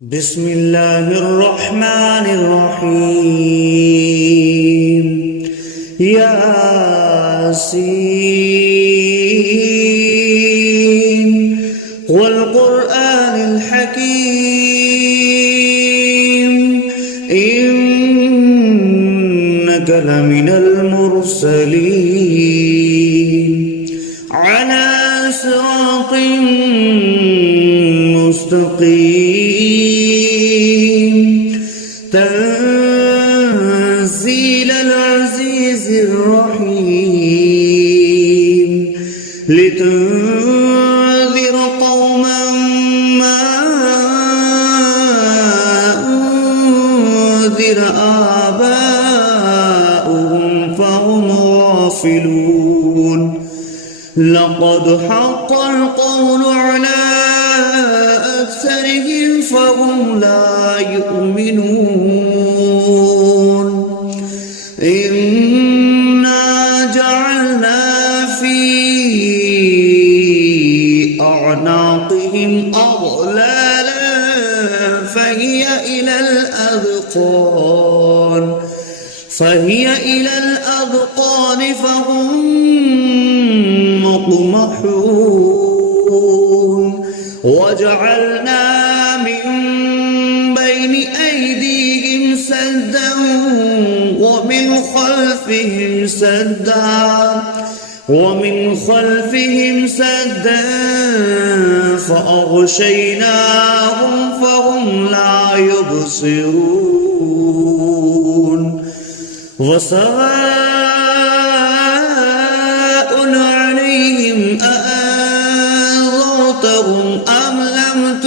بسم الله الرحمن الرحيم ياسين والقرآن الحكيم إنك لمن المرسلين على صراط مستقيم تنزيل العزيز الرحيم لتنذر قوما ما أنذر آباؤهم فهم غافلون لقد حق القول على أكثرهم فهم لا يؤمنون إنا جعلنا في أعناقهم أغلالا فهي إلى الأذقان فهم مقمحون وجعلنا من بين أيديهم سدا ومن خلفهم سدا فأغشيناهم فهم لا يبصرون وسواء عليهم أأنذرتهم أم لم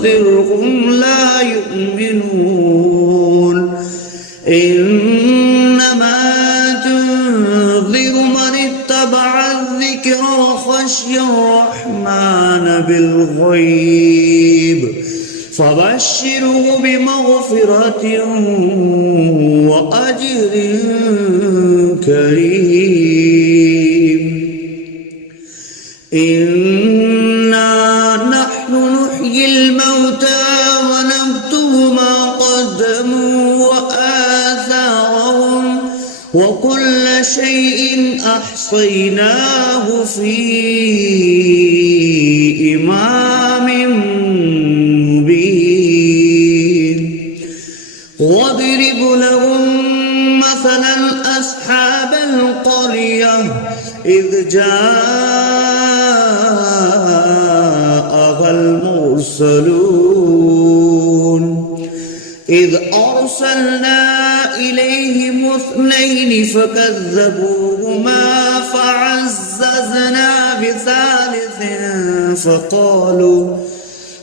تنذرهم لا يؤمنون إنما تنذر من اتبع الذكر وخشي الرحمن بالغيب فبشره بمغفرة وأجر كريم إنا نحن نحيي الموتى ونكتب ما قدموا وآثارهم وكل شيء أحصيناه في إمام مبين واضرب لهم مثلا أصحاب القرية إذ جاءها المرسلون إذ أرسلنا إليهم 2 فكذبوهما فعززنا بثالث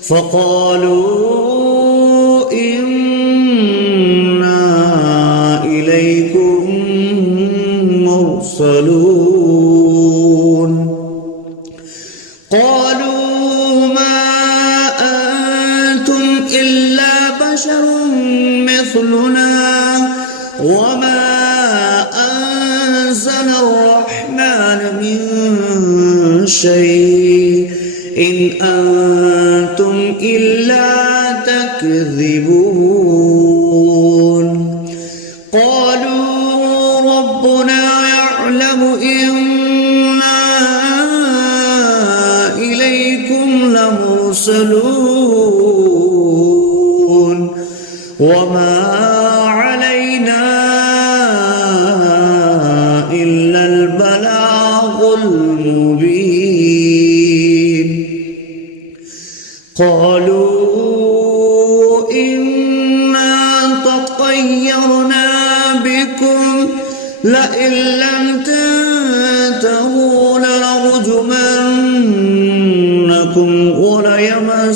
فقالوا إنا إليكم مرسلون قالوا ما أنتم إلا بشر مثلنا وما أنزل الرحمن من شيء إن أنتم إلا تكذبون قالوا ربنا يعلم إنا إليكم لمرسلون وما علينا إلا البلاغ المبين قالوا إنا تطيرنا بكم لئن لم تنتهوا لنرجمنكم وليمسنكم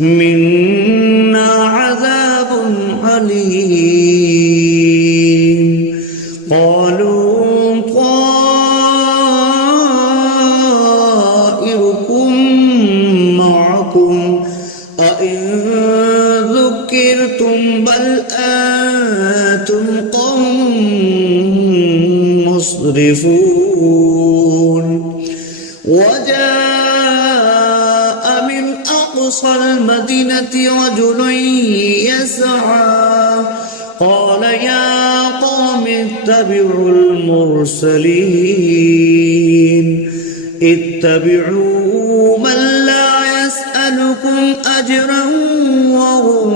منا عذاب أليم قالوا طائركم معكم أئن ذكرتم بل أنتم قوم مسرفون وجاء أقصى المدينة رجل يسعى قال يا قوم اتبعوا المرسلين اتبعوا من لا يسألكم أجرا وهم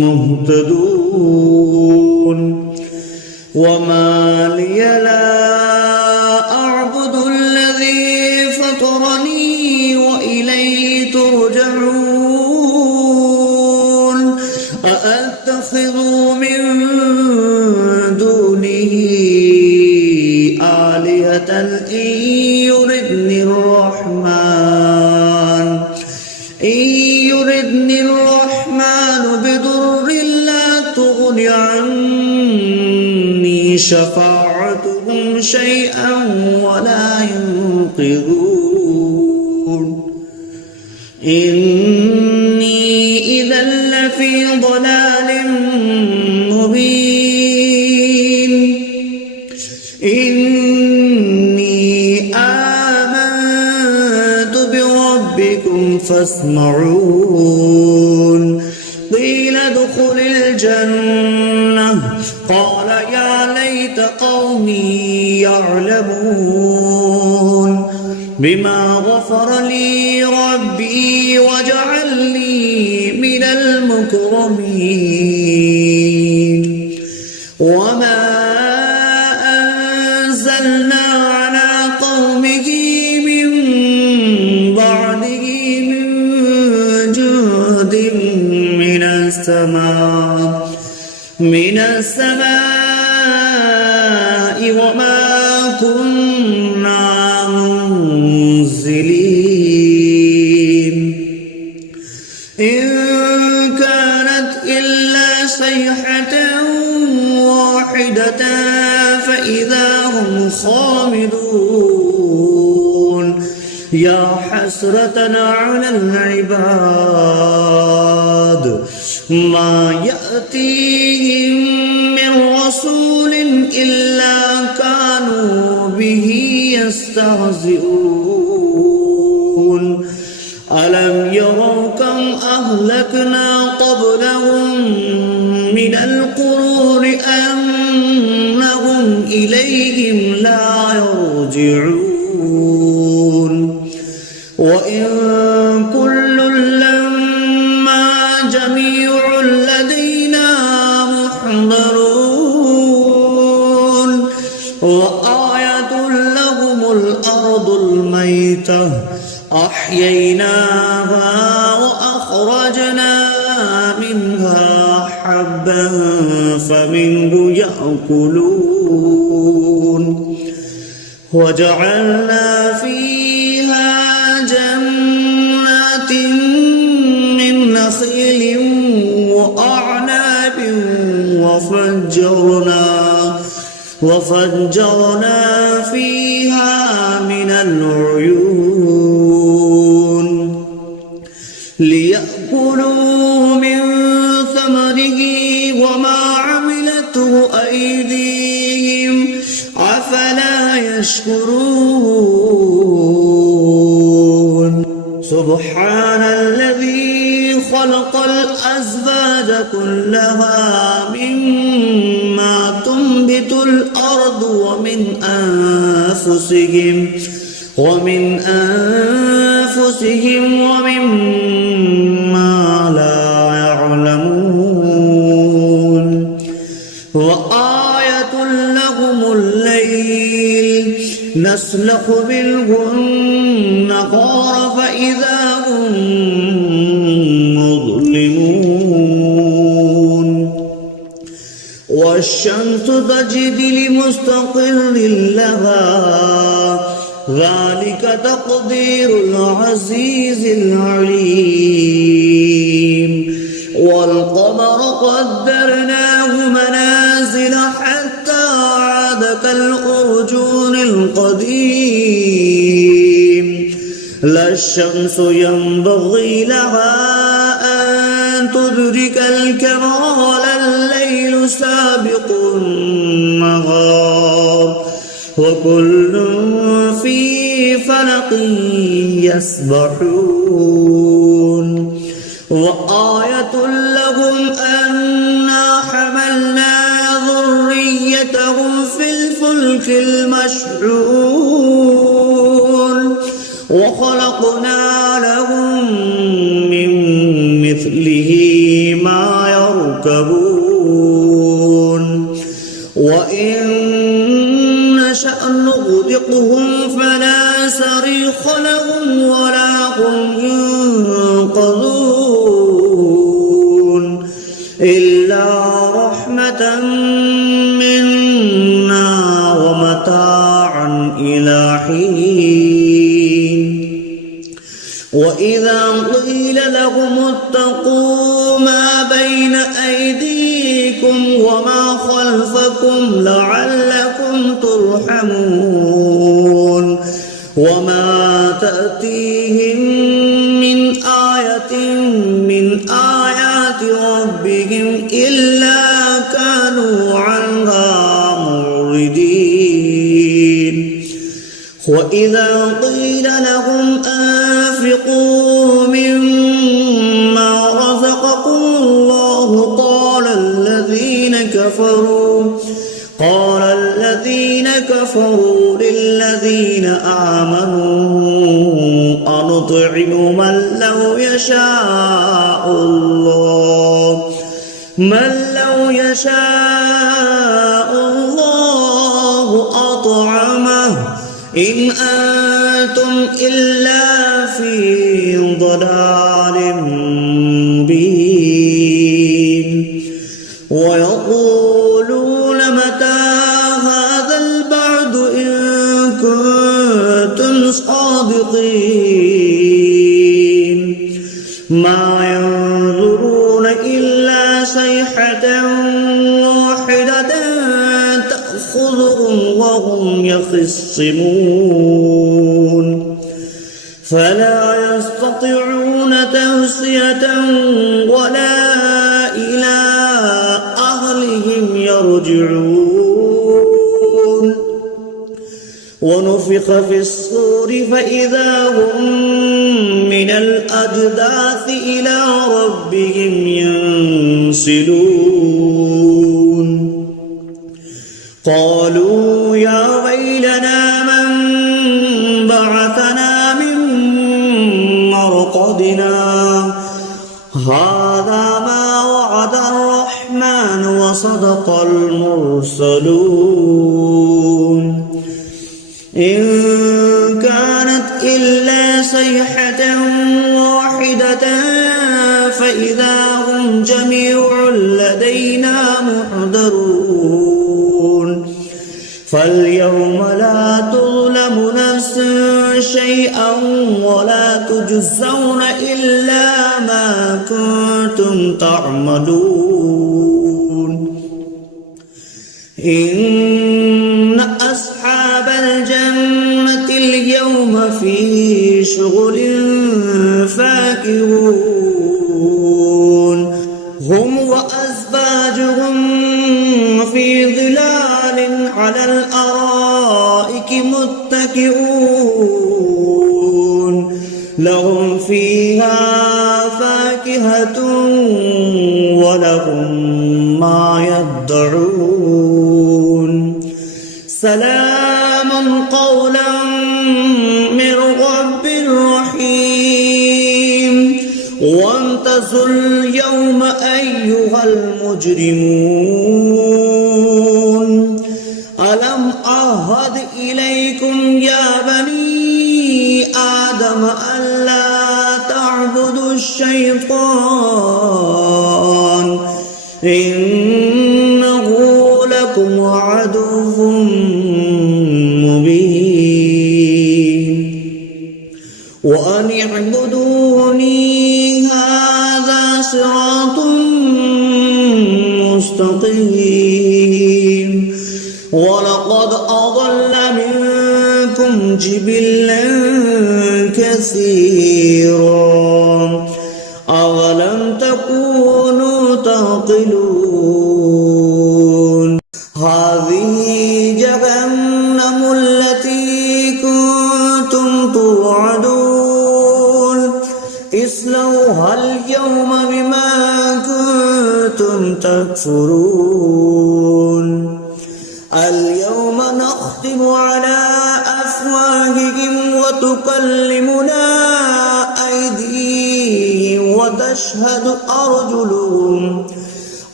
مهتدون وما لي لا أعبد الذي فطرني وإليه ترجعون أأتخذ من دونه آلهة إن يردني الرحمن بضر لا تغن عني شفاعتهم شيئا ولا ينقذون إني إذا لفي ضلال مبين إني آمنت بربكم فاسمعون قيل ادخل الجنة قال يا ليت قومي يعلمون بما غفر لي ربي وجعلني من المكرمين وما أنزلنا على قومه من بعده من جند من السماء وما كنا منزلين إن كانت إلا صيحة واحدة فإذا هم خامدون يا حسرة على العباد ما يأتيهم من رسول إلا كانوا به يستهزئون ألم يروا كم أهلكنا قبلهم من القرون أنهم إليهم لا يرجعون وإن كل لما جميع لدينا محضرون وآية لهم الأرض الميتة أحييناها وأخرجنا منها حبا فمنه يأكلون وجعلنا فيها جنات من نخيل وأعناب وفجرنا فيها من العيون ليأكلوا من ثمره وما عملته أيديهم أفلا يشكرون سبحان الذي خلق الأزواج كلها مما تنبت الأرض ومن أنفسهم ومما لا يعلمون وآية لهم الليل نسلخ منه النهار فإذا هم مظلمون والشمس تجري لمستقر لها ذلك تقدير العزيز العليم والقمر قدرناه منازل حتى عاد كالأرجون القديم لا الشمس ينبغي لها أن تدرك الكمال الليل سابق النهار وكل في فلق يسبحون وآية لهم أنا حملنا ذريتهم في الفلك المشحون وخلقنا لهم من مثله ما يركبون وإن نشأ نغرقهم فلا صريخ لهم ولا هم ينقذون إلا رحمة منا ومتاعا إلى حين وإذا قيل لهم اتقوا ما بين أيديكم وما خلفكم لعلكم ترحمون وما تأتيهم من آية من آيات ربهم إلا كانوا عنها معرضين وإذا قيل لهم أنفقوا مما رزقكم الله قال الذين كفروا للذين آمنوا أنطعم من لو يشاء الله أطعمه إن أنتم إلا في ضلال مبين ويقولون متى هذا البعد إن كنتم صادقين ما ينظرون إلا صيحة واحدة تأخذهم وهم يخصمون فلا يستطيعون توصية ولا إلى أهلهم يرجعون ونفخ في الصور فإذا هم من الأجداث إلى ربهم ينسلون قالوا يا ويلنا من بعثنا من مرقدنا هذا ما وعد الرحمن وصدق المرسلون إن كانت إلا صيحة واحدة فإذا هم جميع لدينا محضرون فاليوم لا تظلم نفس شيئا ولا تجزون إلا ما كنتم تعملون إن أصحاب الجنة اليوم في شغل فاكهون هم وأزواجهم في ظلال على الأرائك متكئون لهم فيها فاكهة ولهم ما يدعون سلام قولا من رب رحيم وامتازوا اليوم أيها المجرمون ألم أعهد إليكم يا بني آدم ألا تعبدوا الشيطان إنه لكم عدو مبين وأن اعبدوني هذا صراط مستقيم ولقد أضل منكم جبلا كثيرا أولم تكونوا تعقلون هذه جهنم التي كنتم اصلوها اليوم بما كنتم تكفرون اليوم نختم على أفواههم وتكلمنا أيديهم وتشهد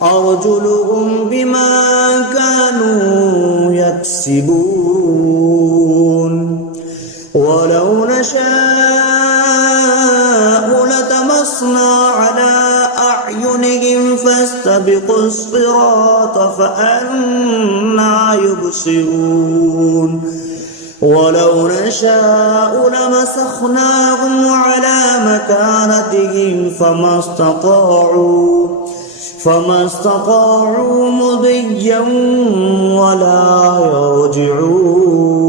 أرجلهم بما كانوا يكسبون ولو نشاء لطمسنا على أعينهم فاستبقوا الصراط فأنى يبصرون ولو نشاء لمسخناهم على مكانتهم فما استطاعوا مضيا ولا يرجعون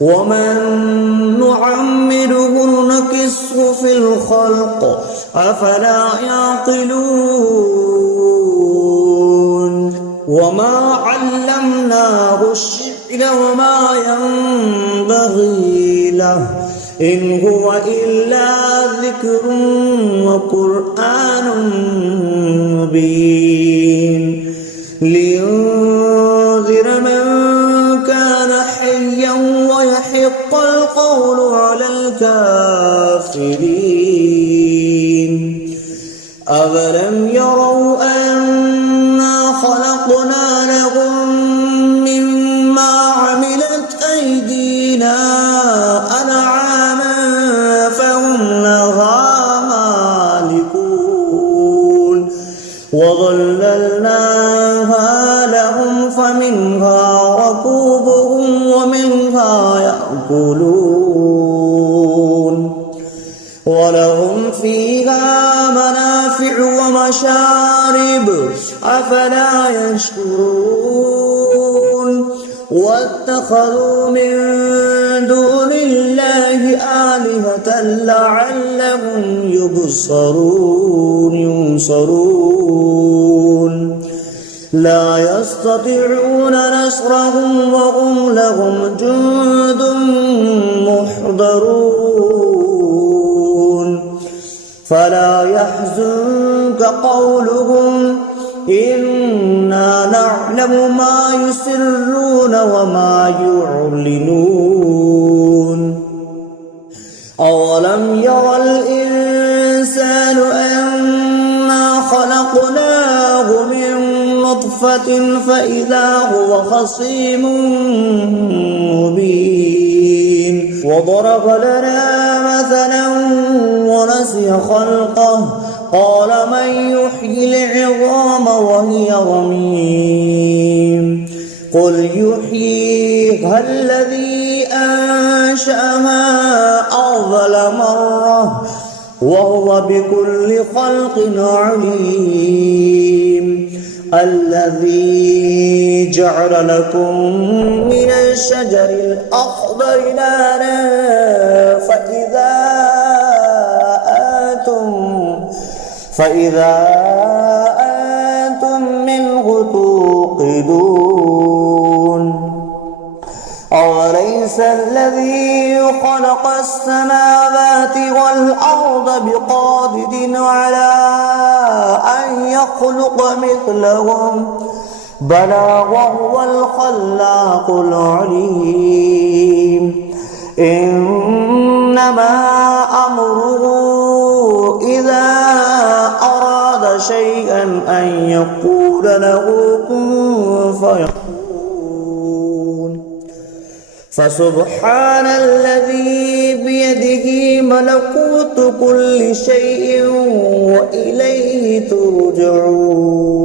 ومن نعمره نكسه في الخلق أفلا يعقلون وما علمناه الشعر وما ينبغي له إن هو إلا ذكر وقرآن مبين لينذر من كان حيا ويحق القول على الكافرين أولم يروا أنا خلقنا لهم مما عملت أيدينا أنعاما فهم لها مالكون وظللناها لهم فمنها ركوبهم ومنها يأكلون ولهم فيها منافع ومشارب أفلا يشكرون واتخذوا من دون الله آلهة لعلهم ينصرون لا يستطيعون نصرهم وهم لهم جند محضرون فلا يحزنك قولهم إنا نعلم ما يسرون وما يعلنون أولم ير الإنسان أنا خلقناه من نطفة فإذا هو خصيم مبين وضرب لنا مثلا ونسي خلقه قال من يحيي العظام وهي رميم قل يحييها الذي أنشأها أول مرة وهو بكل خلق عليم الذي جعل لكم من الشجر الأخضر نارا فإذا أنتم منه توقدون أوليس الذي خلق السماوات والأرض بقادر على أن يخلق مثلهم بلى وهو الخلاق العليم إنما أمره إذا أراد شيئا أن يقول له كن فيكون فسبحان الذي بيده ملكوت كل شيء وإليه ترجعون